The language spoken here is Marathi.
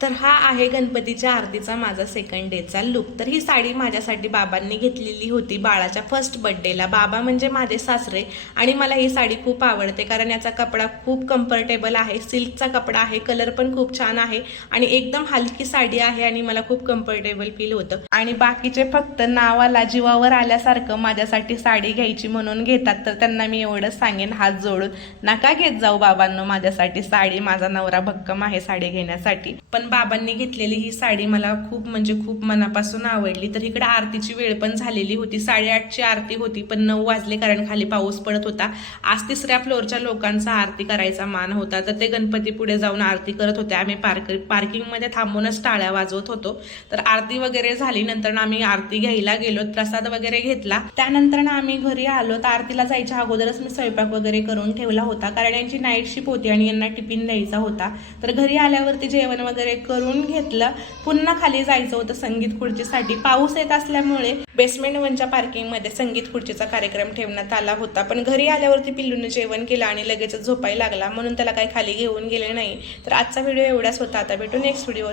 तर हा आहे गणपतीच्या आरतीचा माझा सेकंड डेचा लुक। तर ही साडी माझ्यासाठी बाबांनी घेतलेली होती बाळाच्या फर्स्ट बर्थडेला। बाबा म्हणजे माझे सासरे आणि मला ही साडी खूप आवडते कारण याचा कपडा खूप कम्फर्टेबल आहे, सिल्कचा कपडा आहे, कलर पण खूप छान आहे आणि एकदम हलकी साडी आहे आणि मला खूप कम्फर्टेबल फील होतं। आणि बाकीचे फक्त नावाला जीवावर आल्यासारखं माझ्यासाठी साडी घ्यायची म्हणून घेतात, तर त्यांना मी एवढंच सांगेन हात जोडून, नका घेत जाऊ बाबांनो माझ्यासाठी साडी, माझा नवरा भक्कम आहे साडी घेण्यासाठी। पण बाबांनी घेतलेली ही साडी मला खूप म्हणजे खूप मनापासून आवडली। तर इकडे आरतीची वेळ पण झालेली होती, 8:30ची आरती होती पण 9 वाजले कारण खाली पाऊस पडत होता। आज 3ऱ्या फ्लोअरच्या लोकांचा आरती करायचा मान होता, तर ते गणपती पुढे जाऊन आरती करत होते। आम्ही पार्किंगमध्ये थांबूनच टाळ्या वाजवत होतो। तर आरती वगैरे झाली, नंतर आम्ही आरती घ्यायला गेलो, प्रसाद वगैरे घेतला, त्यानंतर आम्ही घरी आलो। तर आरतीला जायच्या अगोदरच मी स्वयंपाक वगैरे करून ठेवला होता कारण यांची नाईट शिफ्ट होती आणि यांना टिफिन द्यायचा होता। तर घरी आल्यावरती जेवण वगैरे करून घेतलं, पुन्हा खाली जायचं होतं संगीत खुर्चीसाठी। पाऊस येत असल्यामुळे बेसमेंट 1च्या पार्किंगमध्ये संगीत खुर्चीचा कार्यक्रम ठेवण्यात आला होता, पण घरी आल्यावरती पिल्लूने जेवण केलं आणि लगेच झोपायला लागला म्हणून त्याला काही खाली घेऊन गेले नाही। तर आजचा व्हिडिओ एवढाच होता, आता भेटू नेक्स्ट व्हिडिओ।